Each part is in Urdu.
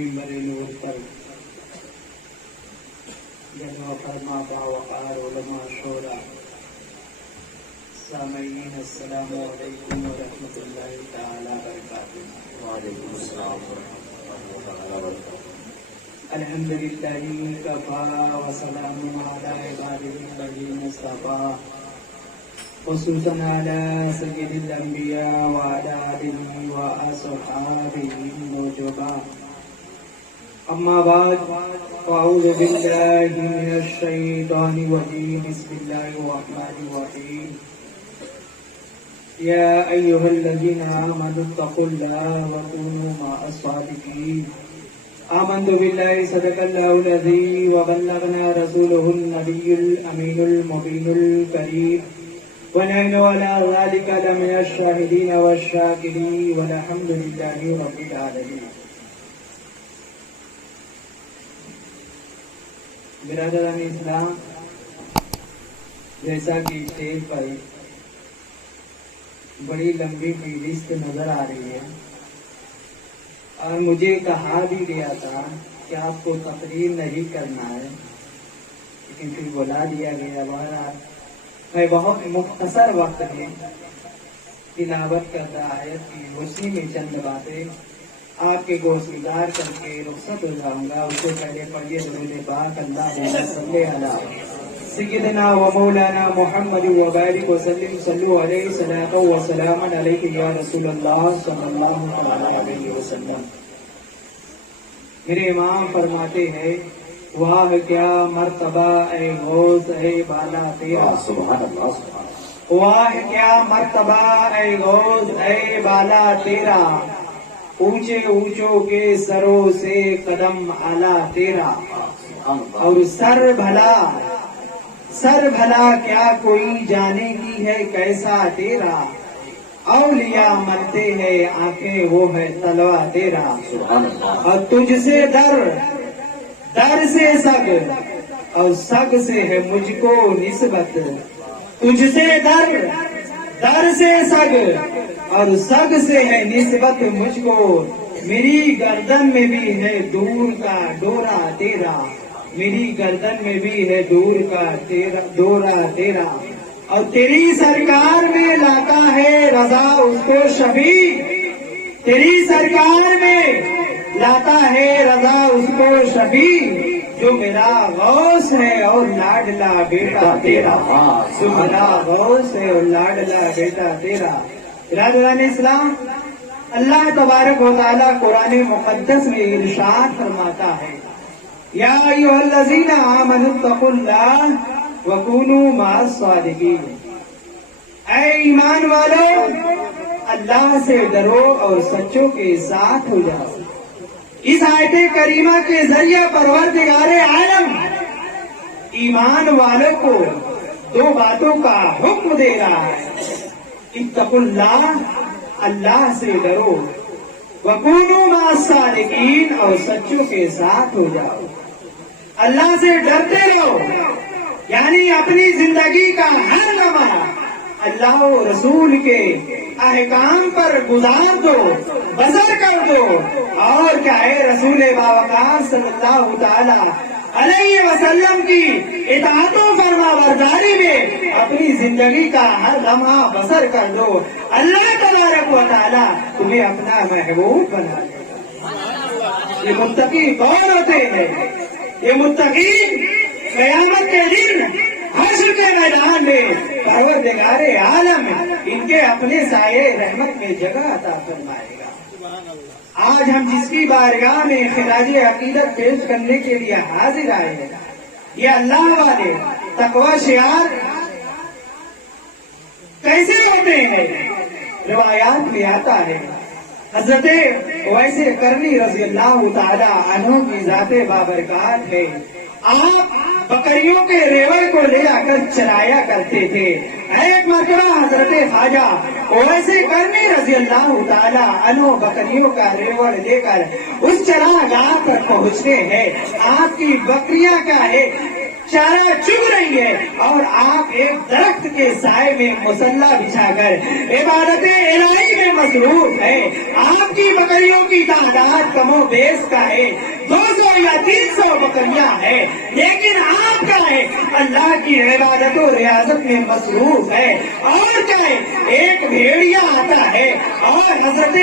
منبر نور پر جلوہ فرما باوقار علماء شورا، سامعین السلام علیکم ورحمۃ اللہ تعالی وبرکاتہ۔ وعلیکم السلام ورحمۃ اللہ وبرکاتہ۔ الحمد للہ کفا وسلام علی عبادہ الذین اصطفیٰ، خصوصاً علی سید الانبیاء وعلی آلہ واصحابہ النجباء۔ اما بعد فاعوذ باللہ من الشیطان الرجیم، بسم اللہ الرحمن الرحیم۔ یا ایھا الذین آمنوا اتقوا اللہ وکونوا مع الصادقین۔ آمنت باللہ صدق اللہ العظیم وبلغنا رسولہ النبی الامین المبین الکریم، ونحن على ذلك لمن الشاہدین والشاکرین والحمد للہ رب العالمین۔ برادران اسلام، جیسا کہ اسٹیج پر بڑی لمبی فہرست نظر آ رہی ہے، اور مجھے کہا بھی گیا تھا کہ آپ کو تقریر نہیں کرنا ہے، لیکن پھر بلا دیا گیا۔ بہرحال میں بہت مختصر وقت میں تلاوت کرتا آیت کی روشنی میں چند باتیں آپ کے گوشگزار کر کے رخصت ہو جاؤں گا۔ اس سے پہلے پڑھیے درود پاک، اللہم صلی علی سیدنا و مولانا محمد وبارک وسلم، صلو علیہ صلاۃ و سلام علیک یا رسول اللہ صلی اللہ علیہ وسلم۔ میرے امام فرماتے ہیں، واہ کیا مرتبہ اے غوث اے بالا تیرا، سبحان اللہ، سبحان اللہ۔ واہ کیا مرتبہ اے غوث اے بالا تیرا، اونچے اونچوں کے سروں سے قدم اعلیٰ تیرا، اور سر بھلا کیا کوئی جانے کی ہے کیسا تیرا، اولیاء مرتے ہیں آنکھیں وہ ہے تلوا تیرا، اور تجھ سے در سے سگ، اور سگ سے ہے مجھ کو نسبت، تجھ سے در سے سگ، اور سگ سے ہے نسبت مجھ کو، میری گردن میں بھی ہے دور کا ڈورا تیرا، میری گردن میں بھی ہے دور کا ڈورا تیرا، اور تیری سرکار میں لاتا ہے رضا اس کو شفیع، تیری سرکار میں لاتا ہے رضا اس کو شفیع، جو میرا غوث ہے اور لاڈلا بیٹا تیرا، جو میرا غوث ہے اور لاڈلا بیٹا تیرا۔ برادران اسلام، اللہ تبارک و تعالیٰ قرآن مقدس میں ارشاد فرماتا ہے، یا ایھا الذین آمنوا اتقوا اللہ وکونوا مع الصادقین۔ اے ایمان والو، اللہ سے ڈرو اور سچوں کے ساتھ ہو جاؤ۔ اس آیت کریمہ کے ذریعے پروردگار عالم ایمان والوں کو دو باتوں کا حکم دے رہا ہے، اتقوا اللہ، اللہ سے ڈرو، وکونوا مع الصادقین، اور سچوں کے ساتھ ہو جاؤ۔ اللہ سے ڈرتے رہو، یعنی اپنی زندگی کا ہر لمحہ اللہ و رسول کے احکام پر گزار دو، بسر کر دو، اور کیا ہے رسول باوقار صلی اللہ تعالی علیہ وسلم کی اطاعت و فرما برداری میں اپنی زندگی کا ہر لمحہ بسر کر دو۔ اللہ تبارک و تعالی تمہیں اپنا محبوب بنا دے گا۔ یہ متقی کون ہوتے ہیں؟ یہ متقی قیامت کے دن حشر کے میدان میں پروردگار عالم ان کے اپنے سائے رحمت میں جگہ عطا فرمائے گا۔ آج ہم جس کی بارگاہ میں خراج عقیدت پیش کرنے کے لیے حاضر آئے ہیں، یہ اللہ والے تقوی شعار کیسے ہوتے ہیں؟ روایات میں آتا ہے، حضرت اویس قرنی رضی اللہ تعالی عنہ کی ذات بابرکات ہے، آپ بکریوں کے ریوڑ کو لے آ کر چرایا کرتے تھے۔ ایک مرتبہ حضرت خواجہ اویس قرنی رضی اللہ تعالی عنہ بکریوں کا ریوڑ لے کر اس چراگاہ پر پہنچتے ہیں۔ آپ کی بکریاں کا ایک چارہ چگ رہی ہے، اور آپ ایک درخت کے سائے میں مصلی بچھا کر عبادت الہی میں میں مصروف ہے. آپ کی بکریوں کی تعداد کم و بیش کا ہے, 200 یا 300 بکریاں ہیں, لیکن آپ کا ہے اللہ کی عبادت و ریاضت میں مصروف ہے. اور کیا ہے, ایک بھیڑیا آتا ہے اور حضرت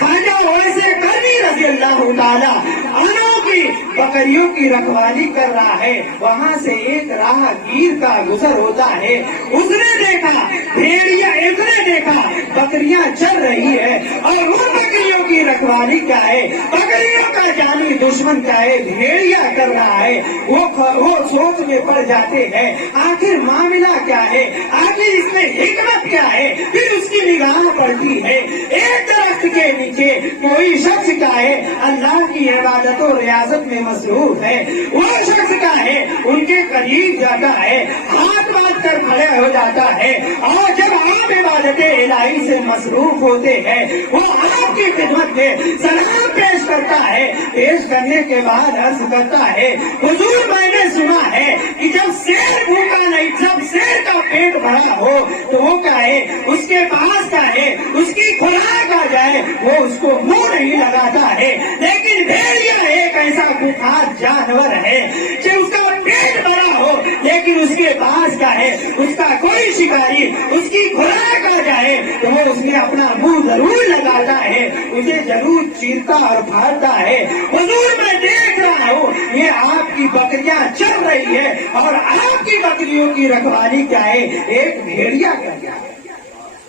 خواجہ ویسے کرنی رضی اللہ تعالیٰ عنہ کی بکریوں کی رکھوالی کر رہا ہے. وہاں سے ایک راہ گیر کا گزر ہوتا ہے. اس نے دیکھا بھیڑیا, اس نے دیکھا بکریاں چل رہی ہے اور وہ بکریوں کی رکھوالی کیا ہے, بکریوں کا جانی دشمن کیا ہے, بھیڑیا کر رہا ہے. وہ سوچ میں پڑ جاتے ہیں آخر معاملہ کیا ہے, آخر اس میں حکمت کیا ہے. پھر اس کی نگاہ پڑتی ہے ایک درخت کے نیچے کوئی شخص کا ہے اللہ کی عبادت و ریاضت میں مصروف ہے. وہ شخص کا ہے ان کے قریب جاتا ہے, ہاتھ باندھ کر کھڑے ہو جاتا ہے, اور جب آپ عبادت الہی سے مصروف ہوتے ہیں وہ آپ کی خدمت میں سلام پیش کرتا ہے. پیش کرنے کے بعد عرض کرتا ہے حضور میں نے سنا ہے کہ جب شیر بھوکا نہیں, جب شیر کا پیٹ بھرا ہو تو وہ کیا ہے اس کے پاس کیا ہے اس کی خوراک آ جائے وہ اس کو منہ نہیں لگاتا ہے. لیکن بھیڑیا ایک ایسا خوفناک جانور ہے کہ اس کا پیٹ بڑا ہو لیکن اس کے پاس کیا ہے اس کا کوئی شکاری اس کی خوراک آ جائے تو وہ اس میں اپنا منہ ضرور لگاتا ہے, اسے ضرور چیرتا اور پھاڑتا ہے. حضور میں دیکھ رہا ہوں یہ آپ کی بکریاں چل رہی ہے اور آپ کی بکریوں کی رکھوالی کیا ہے ایک بھیڑیا کر گیا.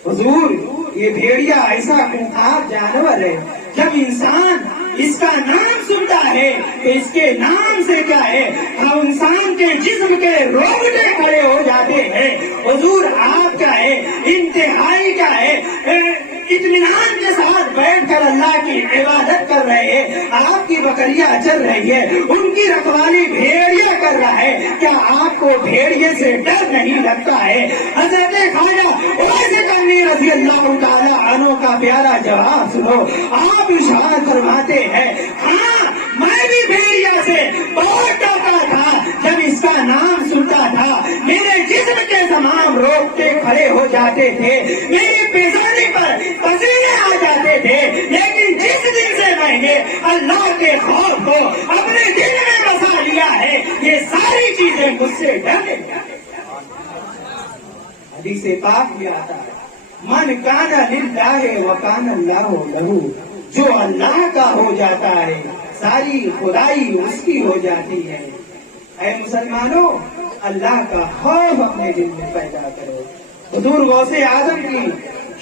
حضور یہ بھیڑیا ایسا خوفناک جانور ہے, جب انسان اس کا نام سنتا ہے تو اس کے نام سے کیا ہے ہم انسان کے جسم کے روگٹے کھڑے ہو جاتے ہیں. حضور آپ کا ہے انتہائی کا ہے اطمینان کے ساتھ بیٹھ کر اللہ کی عبادت کر رہے ہیں, آپ کی بکریاں چل رہی ہے, ان کی رکھوالی بھیڑیا کر رہا ہے. کیا آپ کو بھیڑیے سے ڈر نہیں لگتا ہے؟ حضرت خواجہ ویسے کرنی رضی اللہ تعالیٰ عنہ کا پیارا جواب سنو. آپ ارشاد فرماتے ہیں ہاں میں بھی بھیڑیا سے بہت ڈرتا تھا. جب اس کا نام سنتا تھا میرے جسم کے تمام روکتے کھڑے ہو جاتے تھے, میری پیشانی پر پسینے آ جاتے تھے. لیکن جس دن سے میں نے اللہ کے خوف کو اپنے دل میں بسا لیا ہے یہ ساری چیزیں مجھ سے ڈرنے لگی. حدیث پاک میں آتا ہے من کان للہ وکان اللہ لہو, جو اللہ کا ہو جاتا ہے ساری خدائی اس کی ہو جاتی ہے. اے مسلمانوں اللہ کا خوف اپنے دل میں پیدا کرو. حضور غوث اعظم کی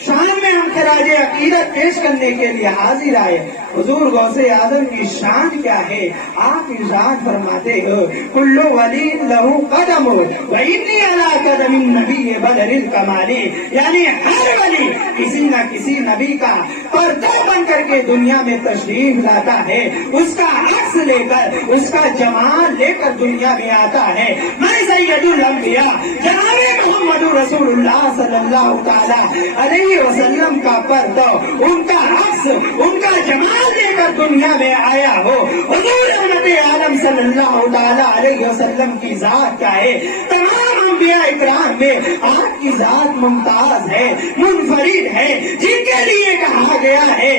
شان میں ہم خراج عقیدت پیش کرنے کے لیے حاضر آئے. حضور غوث اعظم کی شان کیا ہے آپ ارشاد فرماتے ہو کل ولی لہو قدم وانی علی قدم النبی بدر الکمالی, یعنی ہر ولی کسی نہ کسی نبی کا پردہ بن کر کے دنیا میں تشریف لاتا ہے, اس کا عکس لے کر اس کا جمال لے کر دنیا میں آتا ہے. میں سید الانبیاء جناب محمد رسول اللہ صلی اللہ تعالی علیہ وسلم کا پردہ, ان کا عکس, ان کا جمال لے کر دنیا میں آیا ہو. حضور رحمت عالم صلی اللہ تعالی علیہ وسلم کی ذات کیا ہے تمام انبیاء اکرام میں آپ کی ذات ممتاز ہے, منفرد ہے, جن کے لیے کہا گیا ہے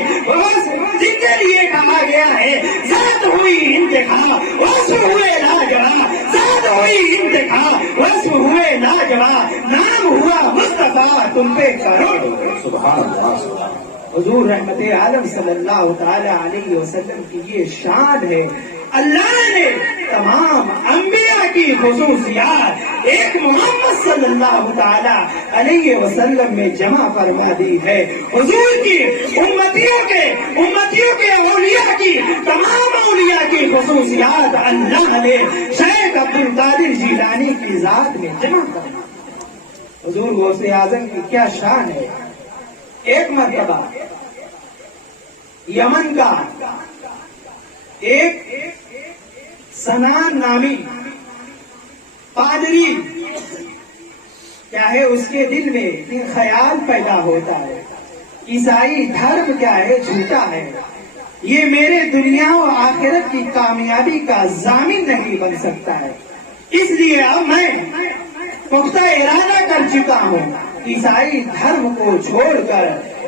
جن کے لیے کہا گیا ہے ذات ہوئی انتخاب وصف ہوئے لاجواب, ذات ہوئی انتخاب وصف ہوئے لاجواب, نام ہوا مصطفیٰ تم پہ کروڑ. سبحان اللہ. حضور رحمت عالم صلی اللہ تعالی علیہ وسلم کی یہ شان ہے. اللہ نے تمام انبیاء کی خصوصیات ایک محمد صلی اللہ تعالی علیہ وسلم میں جمع فرما دی ہے. حضور کی امتیوں کے اولیاء کی تمام اولیاء کی خصوصیات اللہ نے شیخ عبد القادر جیلانی کی ذات میں جمع فرما. حضور غوث اعظم کی کیا شان ہے. ایک مرتبہ یمن کا ایک سنان نامی پادری کیا ہے اس کے دل میں ایک خیال پیدا ہوتا ہے عیسائی دھرم کیا ہے جھوٹا ہے, یہ میرے دنیا و آخرت کی کامیابی کا ضامن نہیں بن سکتا ہے, اس لیے اب میں پختہ ارادہ کر چکا ہوں عیسائی دھرم کو چھوڑ کر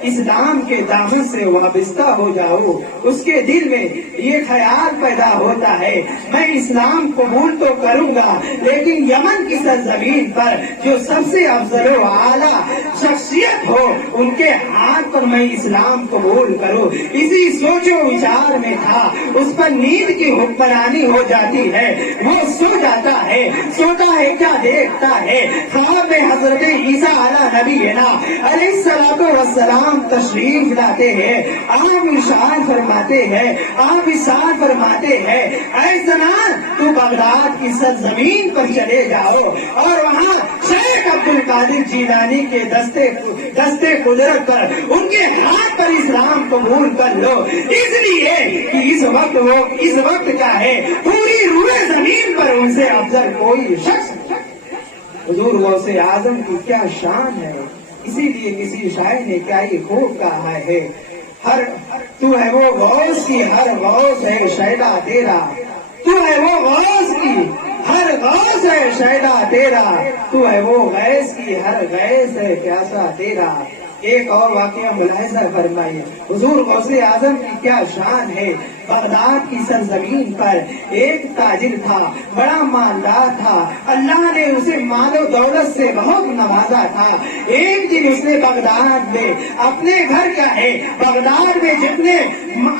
اسلام کے دامن سے وابستہ ہو جاؤ، اس کے دل میں یہ خیال پیدا ہوتا ہے میں اسلام قبول تو کروں گا لیکن یمن کی سرزمین پر جو سب سے افضل و اعلیٰ شخصیت ہو ان کے ہاتھ پر میں اسلام قبول کروں۔ اسی سوچ و وچار میں تھا، اس پر نیند کی حکمرانی ہو جاتی ہے، وہ سو جاتا ہے، سوتا ہے کیا دیکھتا ہے، خواب میں حضرت عیسیٰ علیہ نبی علیہ السلام تشریف لاتے ہیں، آپ ارشاد فرماتے ہیں، آپ ارشاد فرماتے ہیں اے زنان تو بغداد کی سرزمین پر چلے جاؤ اور وہاں شیخ عبد القادر جیلانی کے دستے قدرت پر ان کے ہاتھ پر اسلام قبول کر لو، اس لیے کہ اس وقت کا ہے پوری روئے زمین پر ان سے افضل کوئی شخص۔ حضور غوث اعظم کی کیا شان ہے، اسی لیے کسی شاعر نے کیا یہ خوب کہا ہے، تو ہے وہ غوث کی ہر غوث ہے شیدا تیرا، تو ہے وہ غوث کی ہر غوث ہے شیدا تیرا، تو ہے وہ غیث کی ہر غیث ہے پیاسا تیرا۔ ایک اور واقعہ ملاحظہ فرمائیے، حضور غوث اعظم کی کیا شان ہے۔ بغداد کی سرزمین پر ایک تاجر تھا، بڑا مالدار تھا، اللہ نے اسے مال و دولت سے بہت نوازا تھا۔ ایک دن اس نے بغداد میں اپنے گھر کا ہے، بغداد میں جتنے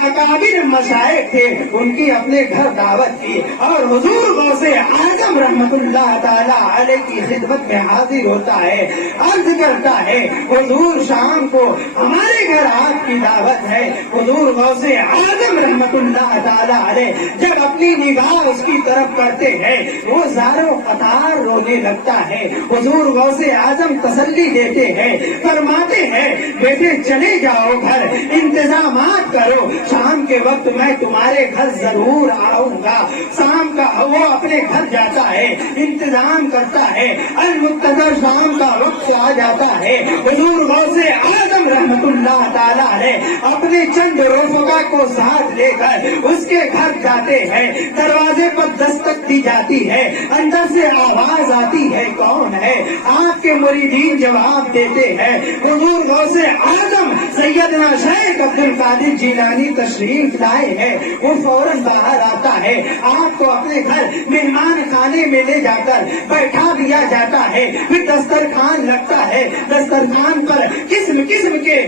اکابر مشائخ تھے ان کی اپنے گھر دعوت کی اور حضور غوث اعظم رحمت اللہ تعالی علیہ کی خدمت میں حاضر ہوتا ہے، عرض کرتا ہے حضور شام کو ہمارے گھر آپ کی دعوت ہے۔ حضور غوث اعظم رحمت اللہ تعالی علیہ جب اپنی نگاہ اس کی طرف کرتے ہیں وہ زاروں قطار رونے لگتا ہے۔ حضور غوث اعظم تسلی دیتے ہیں، فرماتے ہیں بیٹے چلے جاؤ گھر، انتظامات کرو، شام کے وقت میں تمہارے گھر ضرور آؤں گا۔ شام کا وہ اپنے گھر جاتا ہے، انتظام کرتا ہے، المقتدر شام کا وقت آ جاتا ہے۔ حضور غوث اعظم رحمت اللہ تعالی علیہ اپنے چند رفقا کو ساتھ لے کر اس کے گھر جاتے ہیں، دروازے پر دستک دی جاتی ہے، اندر سے آواز آتی ہے کون ہے؟ آپ کے مریدین جواب دیتے ہیں حضور غوث اعظم سیدنا شیخ عبد القادر جیلانی تشریف لائے ہیں۔ وہ فوراً باہر آتا ہے، آپ کو اپنے گھر مہمان خانے میں لے جا کر بیٹھا دیا جاتا ہے، پھر دسترخوان لگتا ہے، دسترخوان پر قسم قسم کے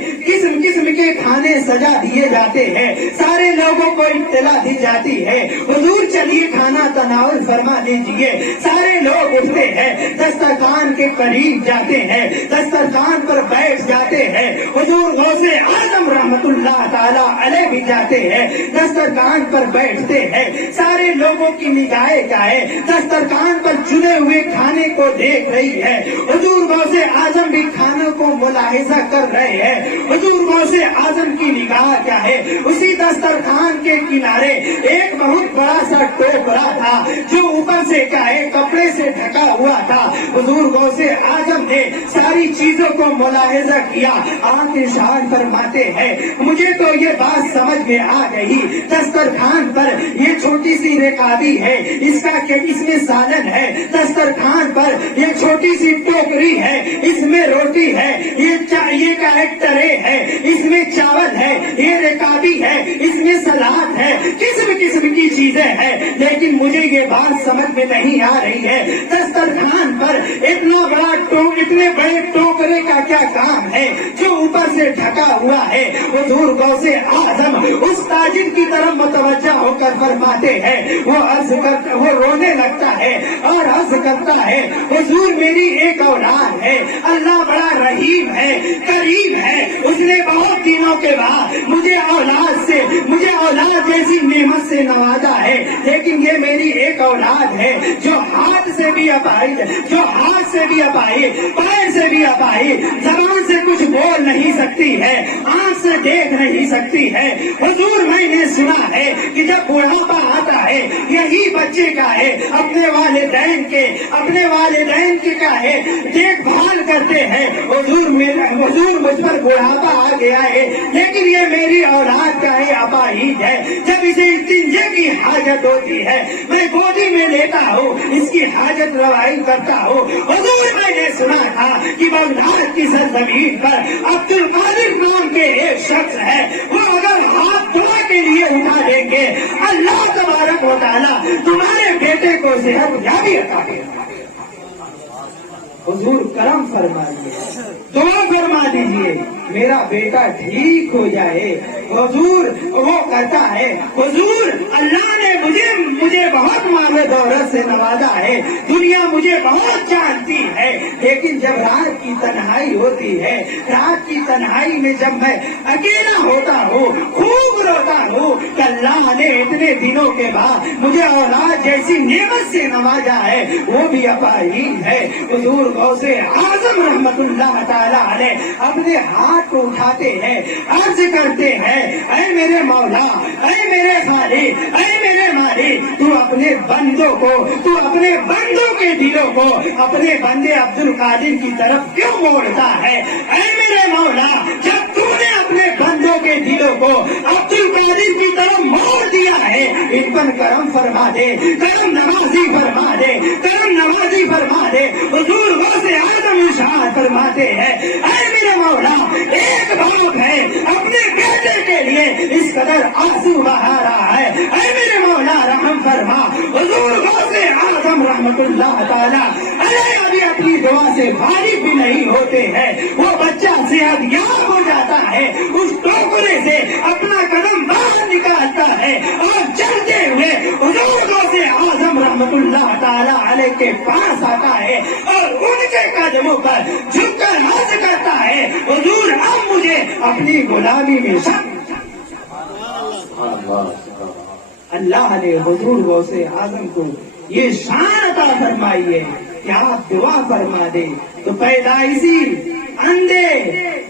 کھانے سجا دیے جاتے ہیں، سارے لوگوں کو اطلاع دی جاتی ہے حضور چلیے کھانا تناول فرما دیجیے۔ سارے لوگ اٹھتے ہیں، دسترخوان کے قریب جاتے ہیں، دسترخوان پر بیٹھ جاتے ہیں، حضور غوث اعظم رحمت اللہ تعالی علیہ بھی جاتے ہیں، دسترخوان پر بیٹھتے ہیں، سارے لوگوں کی نگاہیں کیا ہے دسترخوان پر چنے ہوئے کھانے کو دیکھ رہی ہے۔ حضور غوث اعظم بھی کھانوں کو ملاحظہ کر رہے ہیں، حضور غوث اعظم کی نگاہ کیا ہے اسی دسترخوان کے کنارے ایک بہت بڑا سا ٹوکرا تھا جو اوپر سے کیا ہے کپڑے سے ڈھکا ہوا تھا۔ حضور غوث اعظم نے ساری چیزوں کو ملاحظہ کیا، آپ ارشاد فرماتے ہیں مجھے تو یہ بات سمجھ میں آ گئی، دسترخوان پر یہ چھوٹی سی رکابی ہے، اس میں سالن ہے، دسترخوان پر یہ چھوٹی سی ٹوکری ہے، اس میں روٹی ہے، یہ کا ایک ٹرے ہے، اس میں چاول ہے، یہ رکابی ہے، اس میں سلاد ہے، قسم کی چیزیں ہیں، لیکن مجھے یہ بات سمجھ میں نہیں آ رہی ہے دسترخوان پر اتنے بڑے ٹوکرے کا کیا کام ہے جو اوپر سے ڈھکا ہوا ہے۔ حضور غوث اعظم اس تاجر کی طرف متوجہ ہو کر فرماتے ہیں، وہ رونے لگتا ہے اور عرض کرتا ہے حضور میری ایک اولاد ہے، اللہ بڑا رحیم ہے، کریم ہے، اس نے بہت دنوں کے بعد مجھے اولاد جیسی نعمت سے نوازا ہے، لیکن یہ میری ایک اولاد ہے جو ہاتھ سے بھی اپاہج، پیر سے بھی اپاہج، زبان سے کچھ بول نہیں سکتی ہے، آنکھ سے دیکھ نہیں سکتی ہے۔ حضور میں نے سنا ہے کہ جب بڑھاپا آتا ہے یہی بچے کا ہے، اپنے والدین کے کا ہے، دیکھ بھال کرتے ہیں۔ حضور مجھ پر بڑھاپا آ گیا ہے لیکن یہ میری اولاد کا ہے، اپاہج ہے، جب اسے استنجے کی حاجت ہوتی ہے میں گودی میں لیتا ہوں، اس کی حاجت روائی کرتا ہوں۔ حضور میں نے سنا تھا کہ بغداد کی سرزمین پر عبد القادر نام کے ایک شخص ہے، وہ اگر ہاتھ دعا کے لیے اٹھا دیں گے اللہ تبارک و تعالیٰ تمہارے بیٹے کو صحت یابی عطا کرے۔ حضور کرم فرمائیے، دعا فرما دیجیے میرا بیٹا ٹھیک ہو جائے۔ حضور وہ کرتا ہے، حضور اللہ نے مجھے بہت مال و دولت سے نوازا ہے، دنیا مجھے بہت جانتی ہے، لیکن جب رات کی تنہائی ہوتی ہے، رات کی تنہائی میں جب میں اکیلا ہوتا ہوں خوب روتا ہوں کہ اللہ نے اتنے دنوں کے بعد مجھے اولاد جیسی نعمت سے نوازا ہے، وہ بھی اپاہج ہے۔ حضور غوث اعظم رحمت اللہ تعالی علیہ اپنے ہاتھ کو اٹھاتے ہیں، عرض کرتے ہیں اے میرے مولا، اے میرے خالق، اے میرے مالک، تو اپنے بندوں کے دلوں کو اپنے بندے عبد القادر کی طرف کیوں موڑتا ہے؟ اے میرے مولا، جب تو نے اپنے بندوں کے دلوں کو عبد القادر کی طرف موڑ دیا ہے، ان پر کرم فرما دے، کرم نوازی فرما دے، کرم نوازی فرما دے۔ حضور غوث اعظم ارشاد فرماتے ہیں اے میرے مولا، ایک باپ ہے اپنے بیٹے کے لیے اس قدر آنسو بہا رہا ہے، اے میرے مولا رحم فرما۔ حضور غوث اعظم رحمت اللہ تعالی علیہ ابھی اپنی دعا سے فارغ بھی نہیں ہوتے ہیں، وہ بچہ صحت یاب ہو جاتا ہے، اس ٹوکرے سے اپنا قدم باہر نکالتا ہے اور چلتے ہوئے حضور غوث اعظم رحمت اللہ تعالی علیہ کے پاس آتا ہے اور ان کے قدموں پر جھک کر عرض کرتا ہے حضور اب مجھے اپنی غلامی میں اللہ نے حضور غوث اعظم کو یہ شان عطا فرمائی ہے کہ آپ دعا فرما دے تو پیدائشی اندھے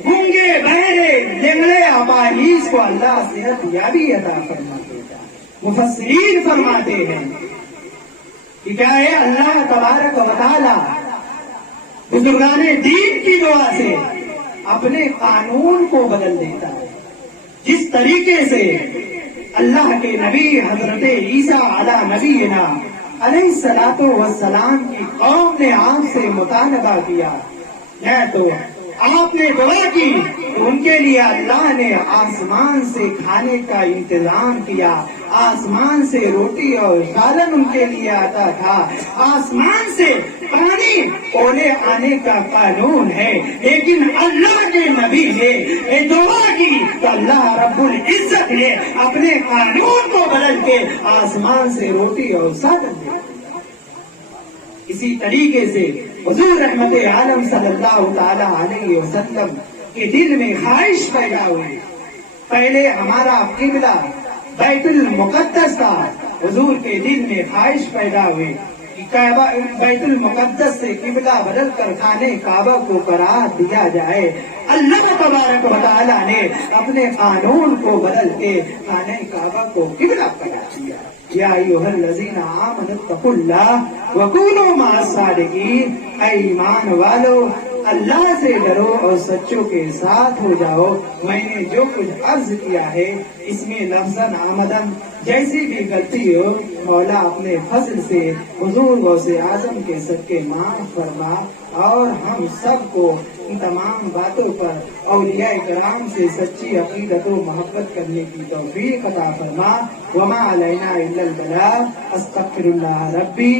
گونگے بہرے لنگڑے اپاہج کو اللہ صحت یابی عطا فرما دیتا۔ مفسرین فرماتے ہیں کہ کیا ہے اللہ تبارک و تعالی بزرگان دین کی دعا سے اپنے قانون کو بدل دیتا ہے۔ جس طریقے سے اللہ کے نبی حضرت عیسیٰ علی نبینا علیہ الصلوۃ والسلام کی قوم نے آپ سے مطالبہ کیا ہے تو آپ نے دعا کی، ان کے لیے اللہ نے آسمان سے کھانے کا انتظام کیا، آسمان سے روٹی اور سالن ان کے لیے آتا تھا، آسمان سے پانی اولے آنے کا قانون ہے، لیکن اللہ کے نبی نے دعا کی تو اللہ رب العزت نے اپنے قانون کو بدل کے آسمان سے روٹی اور سالن دیا۔ اسی طریقے سے حضور رحمت عالم صلی اللہ تعالی علیہ وسلم کے دل میں خواہش پیدا ہوئی، پہلے ہمارا قبلہ بیت المقدس تھا، حضور کے دل میں خواہش پیدا ہوئی کہ بیت المقدس سے قبلہ بدل کر خانہ کعبہ کو قرار دیا جائے۔ اللہ تبارک و تعالیٰ نے اپنے قانون کو بدل کے خانہ کعبہ کو قبلہ قرار دیا۔ یا ایھا الذین آمنوا اتقوا اللہ وکونوا مع الصادقین، اے ایمان والو اللہ سے ڈرو اور سچوں کے ساتھ ہو جاؤ۔ میں نے جو کچھ عرض کیا ہے اس میں لفظاً آمدن جیسی بھی غلطی ہو مولا اپنے فضل سے حضور غوث اعظم کے صدقے معاف فرما، اور ہم سب کو ان تمام باتوں پر اولیاء کرام سے سچی عقیدت و محبت کرنے کی توفیق عطا فرما۔ وما علینا الا البلاغ، استغفر اللہ ربی۔